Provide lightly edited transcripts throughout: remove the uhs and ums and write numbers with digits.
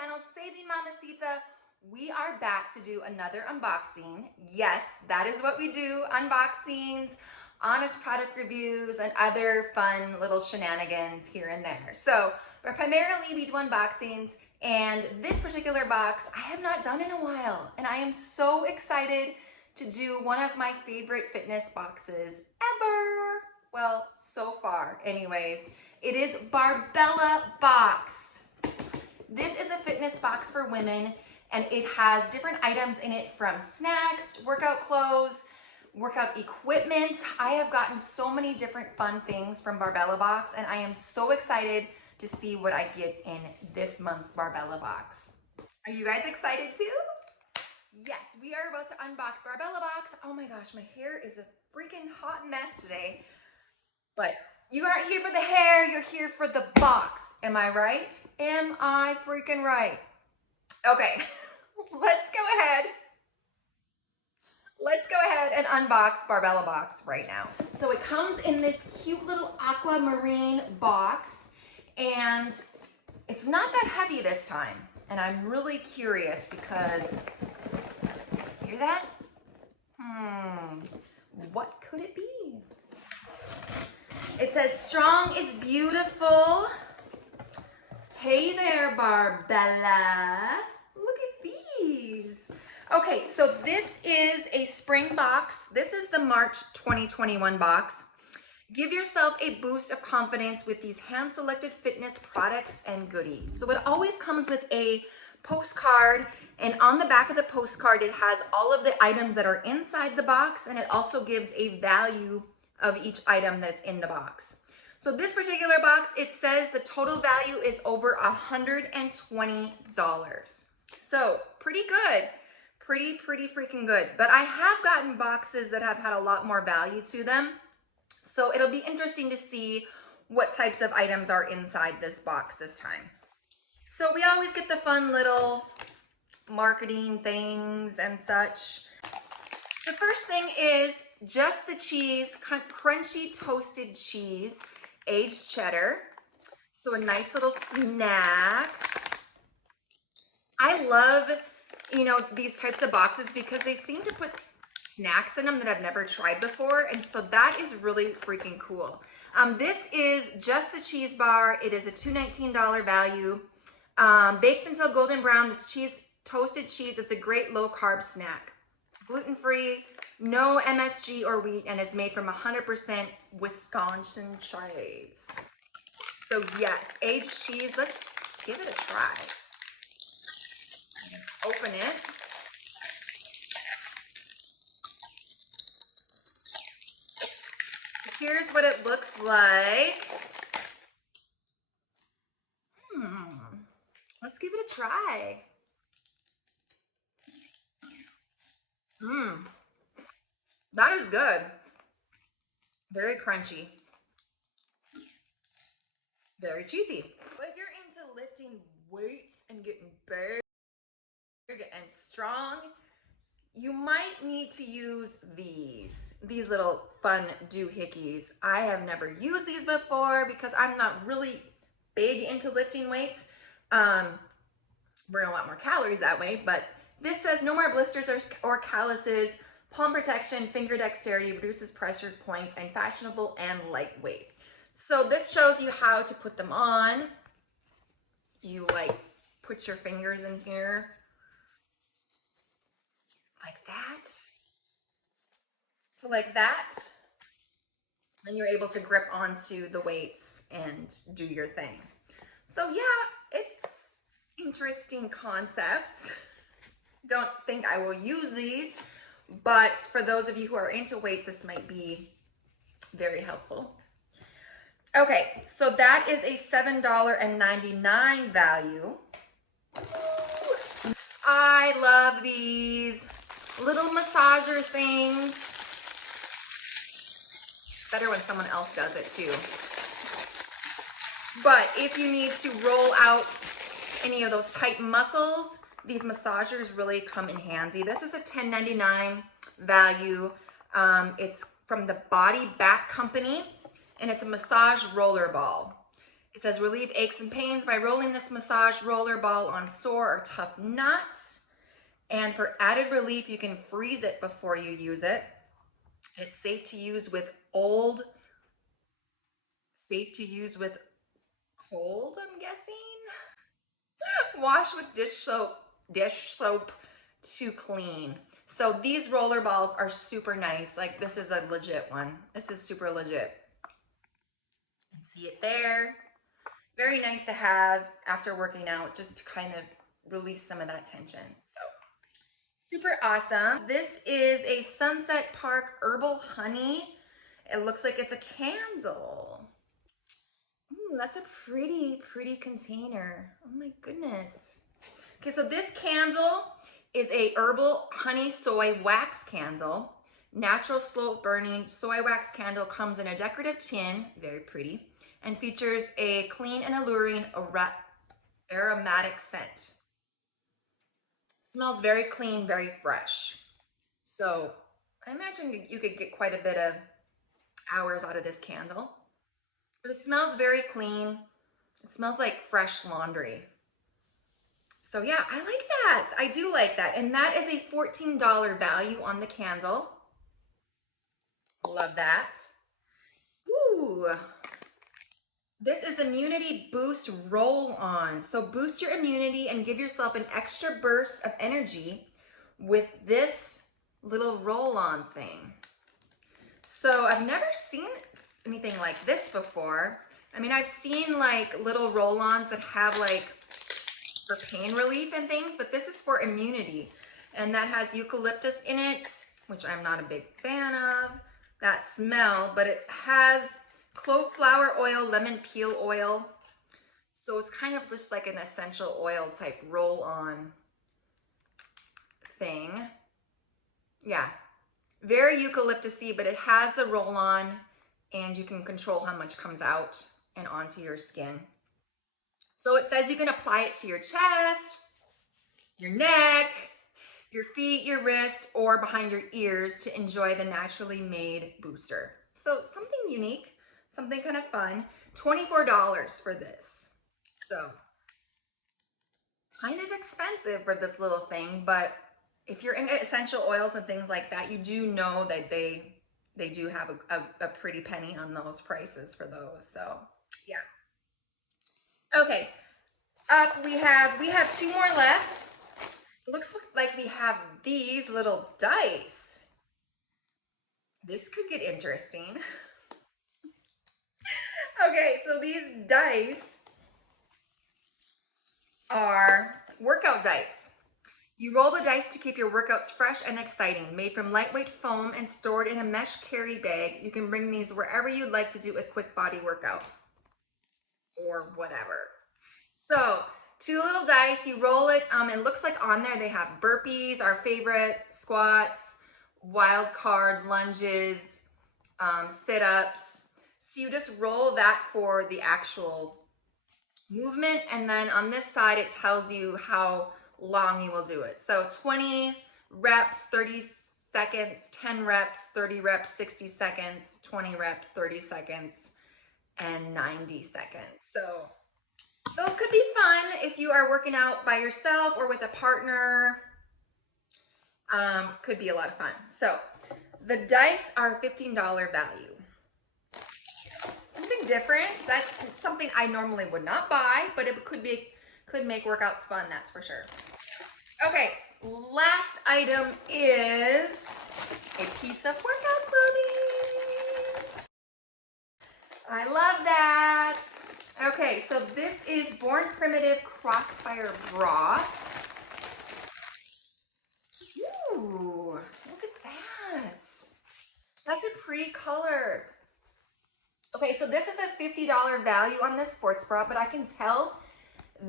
channel, Saving Mamasita. We are back to do another unboxing. Yes, that is what we do, unboxings, honest product reviews, and other fun little shenanigans here and there. So, but primarily we do unboxings, and this particular box I have not done in a while, and I am so excited to do one of my favorite fitness boxes ever. Well, so far anyways. It is Barbella Box. This is a fitness box for women, and it has different items in it, from snacks, workout clothes, workout equipment. I have gotten so many different fun things from Barbella Box, and I am so excited to see what I get in this month's Barbella Box. Are you guys excited too? Yes, we are about to unbox Barbella Box. Oh my gosh, my hair is a freaking hot mess today. But you aren't here for the hair, you're here for the box. Am I right? Am I freaking right? Okay, let's go ahead. Let's go ahead and unbox Barbella Box right now. So it comes in this cute little aquamarine box, and it's not that heavy this time. And I'm really curious because, hear that? What could it be? It says, strong is beautiful. Hey there, Barbella. Look at these. Okay, so this is a spring box. This is the March 2021 box. Give yourself a boost of confidence with these hand-selected fitness products and goodies. So it always comes with a postcard, and on the back of the postcard, it has all of the items that are inside the box, and it also gives a value of each item that's in the box. So this particular box, it says the total value is over $120. So pretty good, pretty freaking good. But I have gotten boxes that have had a lot more value to them. So it'll be interesting to see what types of items are inside this box this time. So we always get the fun little marketing things and such. The first thing is just the cheese, crunchy toasted cheese, aged cheddar. So a nice little snack. I love, these types of boxes because they seem to put snacks in them that I've never tried before. And so that is really freaking cool. This is just the cheese bar. It is a $2.19 value. Baked until golden brown, this toasted cheese is a great low carb snack. Gluten-free, no MSG or wheat, and is made from 100% Wisconsin cheese. So yes, aged cheese, let's give it a try. Open it. Here's what it looks like. Let's give it a try. That is good. Very crunchy. Very cheesy. If you're into lifting weights and getting big and strong, you might need to use these little fun doohickeys. I have never used these before because I'm not really big into lifting weights. Burn a lot more calories that way, but this says no more blisters or calluses, palm protection, finger dexterity, reduces pressure points, and fashionable and lightweight. So this shows you how to put them on. You put your fingers in here like that. So like that, and you're able to grip onto the weights and do your thing. So yeah, it's interesting concept. Don't think I will use these, but for those of you who are into weights, this might be very helpful. Okay, so that is a $7.99 value. I love these little massager things. Better when someone else does it too. But if you need to roll out any of those tight muscles, these massagers really come in handy. This is a $10.99 value. It's from the Body Back Company, and it's a massage roller ball. It says relieve aches and pains by rolling this massage roller ball on sore or tough knots. And for added relief, you can freeze it before you use it. It's safe to use with cold, I'm guessing. Wash with dish soap to clean. So these roller balls are super nice. Like this is a legit one. This is super legit. You can see it there. Very nice to have after working out, just to kind of release some of that tension. So super awesome. This is a Sunset Park Herbal Honey. It looks like it's a candle. Ooh, that's a pretty container. Oh my goodness. Okay, so this candle is a herbal honey soy wax candle. Natural slow burning soy wax candle comes in a decorative tin, very pretty, and features a clean and alluring aromatic scent. Smells very clean, very fresh. So I imagine you could get quite a bit of hours out of this candle. But it smells very clean. It smells like fresh laundry. So yeah, I like that. I do like that. And that is a $14 value on the candle. Love that. Ooh. This is Immunity Boost Roll-On. So boost your immunity and give yourself an extra burst of energy with this little roll-on thing. So I've never seen anything like this before. I mean, I've seen like little roll-ons that have like for pain relief and things, but this is for immunity. And that has eucalyptus in it, which I'm not a big fan of, that smell, but it has clove flower oil, lemon peel oil. So it's kind of just like an essential oil type roll-on thing. Yeah, very eucalyptus-y, but it has the roll-on and you can control how much comes out and onto your skin. So it says you can apply it to your chest, your neck, your feet, your wrist, or behind your ears to enjoy the naturally made booster. So something unique, something kind of fun. $24 for this. So kind of expensive for this little thing, but if you're into essential oils and things like that, you do know that they do have a pretty penny on those prices for those. So yeah. Okay, up we have two more left. It looks like we have these little dice. This could get interesting. Okay, so these dice are workout dice. You roll the dice to keep your workouts fresh and exciting. Made from lightweight foam and stored in a mesh carry bag, you can bring these wherever you'd like to do a quick body workout or whatever. So, two little dice, you roll it, it looks like on there they have burpees, our favorite, squats, wild card, lunges, sit-ups. So you just roll that for the actual movement, and then on this side it tells you how long you will do it. So 20 reps, 30 seconds, 10 reps, 30 reps, 60 seconds, 20 reps, 30 seconds, and 90 seconds. So those could be fun if you are working out by yourself or with a partner. Could be a lot of fun. So the dice are $15 value. Something different. That's something I normally would not buy, but it could make workouts fun, that's for sure. Okay, last item is a piece of workout clothing. I love that. Okay, so this is Born Primitive Crossfire Bra. Ooh, look at that. That's a pretty color. Okay, so this is a $50 value on this sports bra, but I can tell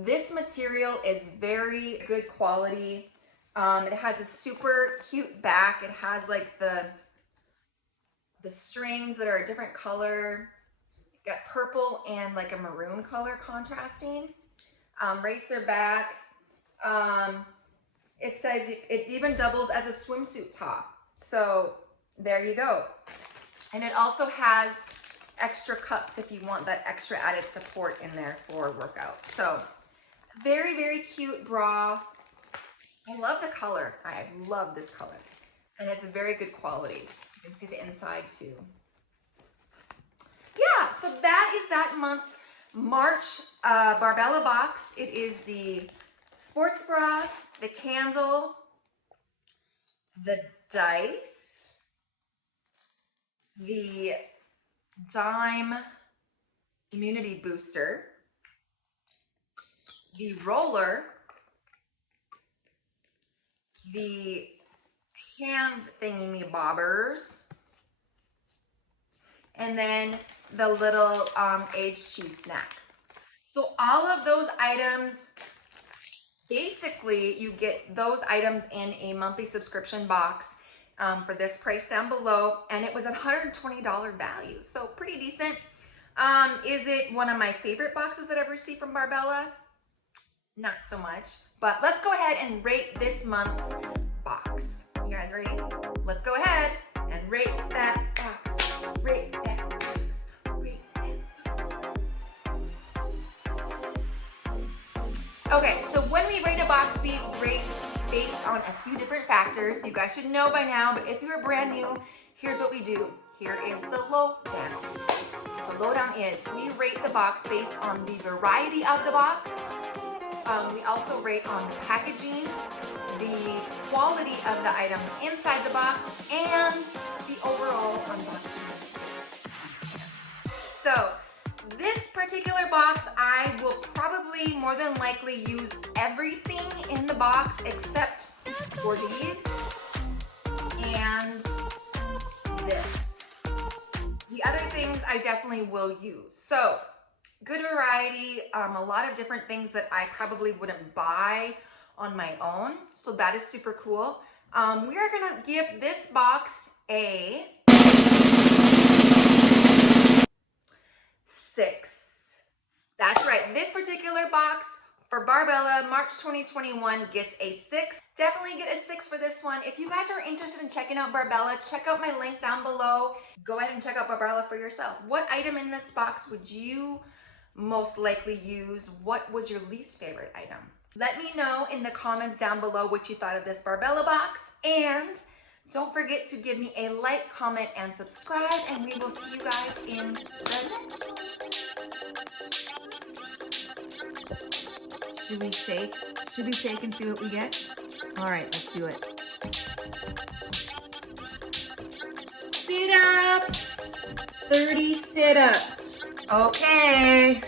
this material is very good quality. It has a super cute back. It has like the strings that are a different color. Got purple and like a maroon color contrasting. Racer back. It says it even doubles as a swimsuit top. So there you go. And it also has extra cups if you want that extra added support in there for workouts. So very, very cute bra. I love the color. I love this color. And it's a very good quality. So you can see the inside too. Yeah, so that is that month's March Barbella box. It is the sports bra, the candle, the dice, the Dime immunity booster, the roller, the hand thingy bobbers, and then the little aged cheese snack. So all of those items, basically you get those items in a monthly subscription box for this price down below, and it was a $120 value, so pretty decent. Is it one of my favorite boxes that I've received from Barbella? Not so much, but let's go ahead and rate this month's box. You guys ready? Let's go ahead and rate that box. Rate that box. Rate that box. Okay, so when we rate a box, we rate based on a few different factors. You guys should know by now, but if you're brand new, here's what we do. Here is the lowdown. The lowdown is we rate the box based on the variety of the box. We also rate on the packaging, the quality of the items inside the box, and the overall unboxing. So this particular box, I will probably more than likely use everything in the box except for these and this. The other things I definitely will use. So good variety, a lot of different things that I probably wouldn't buy on my own. So that is super cool. We are gonna give this box a 6. That's right, this particular box for Barbella March 2021 gets a 6. Definitely get a 6 for this one. If you guys are interested in checking out Barbella, check out my link down below. Go ahead and check out Barbella for yourself. What item in this box would you most likely use? What was your least favorite item? Let me know in the comments down below what you thought of this Barbella box, and don't forget to give me a like, comment, and subscribe, and we will see you guys in the next one. Should we shake? Should we shake and see what we get? All right, let's do it. Sit-ups, 30 sit-ups. Okay.